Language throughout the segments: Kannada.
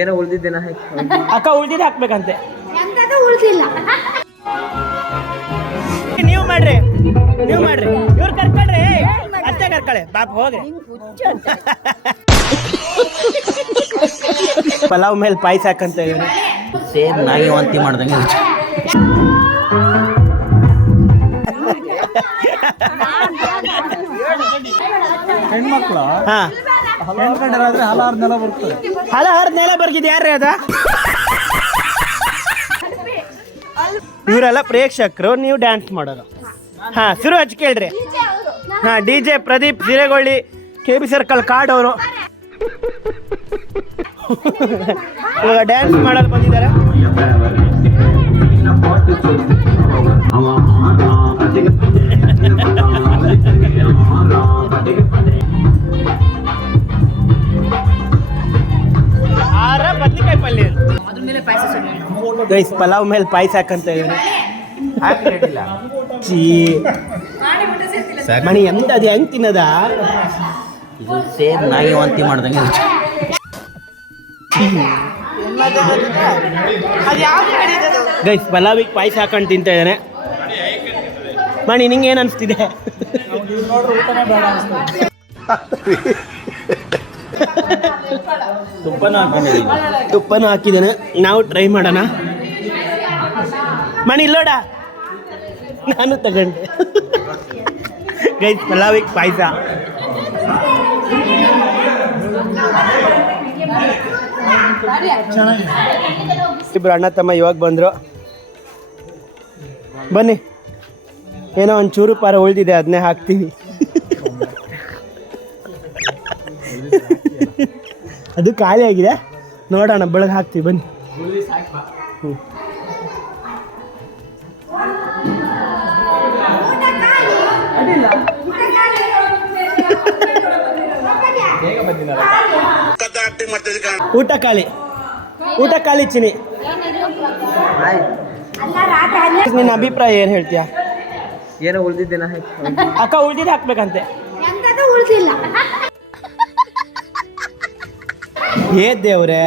ಏನೋ ಉಳ್ದಿದ್ದೇನ ಅಕ್ಕ ಉಳ್ದಿದ್ದು ಹಾಕ್ಬೇಕಂತೆ. ಉಳ್ದಿಲ್ಲ. ನೀವು ಮಾಡ್ರಿ ಇವ್ರು ಕರ್ಕೊಳ್ರಿ ಅಷ್ಟೇ ಕರ್ಕೊಳ್ಳಿ ಪಾಪ ಹೋಗ್ರಿ. ಪಲಾವ್ ಮೇಲೆ ಪಾಯಸ ಹಾಕಂತ ಇವ್ರು ಸೇಮ್ ನಾಯಿ ವಾಂತಿ ಮಾಡ್ದಂಗೆ ಹೆಣ್ಮಕ್ಳು ಹಾ ಹೆಣ್ಕಂಡ್ರಾದ್ರೆ ಹಲವಾರು ಬರ್ತದೆ. ಹಲವಾರು ಬರ್ಗಿದೆ ಯಾರ್ರೀ ಅದ? ಇವರೆಲ್ಲ ಪ್ರೇಕ್ಷಕರು, ನೀವು ಡ್ಯಾನ್ಸ್ ಮಾಡೋರು. ಹಾ ಶುರು ಹಚ್ಚಿ ಕೇಳ್ರಿ. ಹಾ DJ Pradeep Hiregolli, KB circle card ಅವರು ಇವಾಗ ಡ್ಯಾನ್ಸ್ ಮಾಡಲು ಬಂದಿದ್ದಾರೆ. ಬದ್ನಿಕಾಯಿ ಪಲ್ಯ ಗೈಸ್, ಪಲಾವ್ ಮೇಲೆ ಪಾಯಸ ಹಾಕಂತ ಇವ್ರು. ಮಣಿ ಎಂತ ಅದು ಹೆಂಗ್ ತಿನ್ನದ? ಇದು ಸೇಮ್ ನಾಯಿ ವಾಂತಿ ಮಾಡ್ದಂಗೆ ಗೈಸ್ ಪಲಾವಿಗೆ ಪಾಯಸ ಹಾಕೊಂಡು ತಿಂತ ಇದ್ದಾನೆ. ಮಣಿ ನಿಂಗೆ ಏನು ಅನಿಸ್ತಿದೆ? ತುಪ್ಪನೂ ಹಾಕಿದ್ದಾನೆ. ನಾವು ಟ್ರೈ ಮಾಡೋಣ. ಮಣಿ ಇಲ್ಲೋಡ, ನಾನು ತಗೊಂಡೆ. ಗೈಸ್ ಪಲಾವಿಗೆ ಪಾಯಸ. ಇಬ್ರು ಅಣ್ಣ ತಮ್ಮ ಇವಾಗ ಬಂದರು. ಬನ್ನಿ, ಏನೋ ಒಂದು ಚೂರು ಪಾರ ಉಳಿದಿದೆ, ಅದನ್ನೇ ಹಾಕ್ತೀವಿ. ಅದು ಖಾಲಿ ಆಗಿದೆ, ನೋಡೋಣ ಬೆಳಗ್ಗೆ ಹಾಕ್ತೀವಿ. ಬನ್ನಿ. ಊಟ ಖಾಲಿ ಚಿನಿ. ನಿನ್ನ ಅಭಿಪ್ರಾಯ ಏನು ಹೇಳ್ತೀಯಾ? ಏನೋ ಉಳ್ದಿದ್ದೇನ ಅಕ್ಕ ಉಳ್ದಿದ್ದು ಹಾಕ್ಬೇಕಂತೆ. ಉಳ್ದಿಲ್ಲ. ಏ ದೇವ್ರೆ,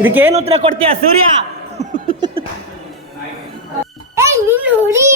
ಇದಕ್ಕೇನು ಉತ್ತರ ಕೊಡ್ತೀಯ ಸೂರ್ಯ? ನೀನು ಹುಳಿ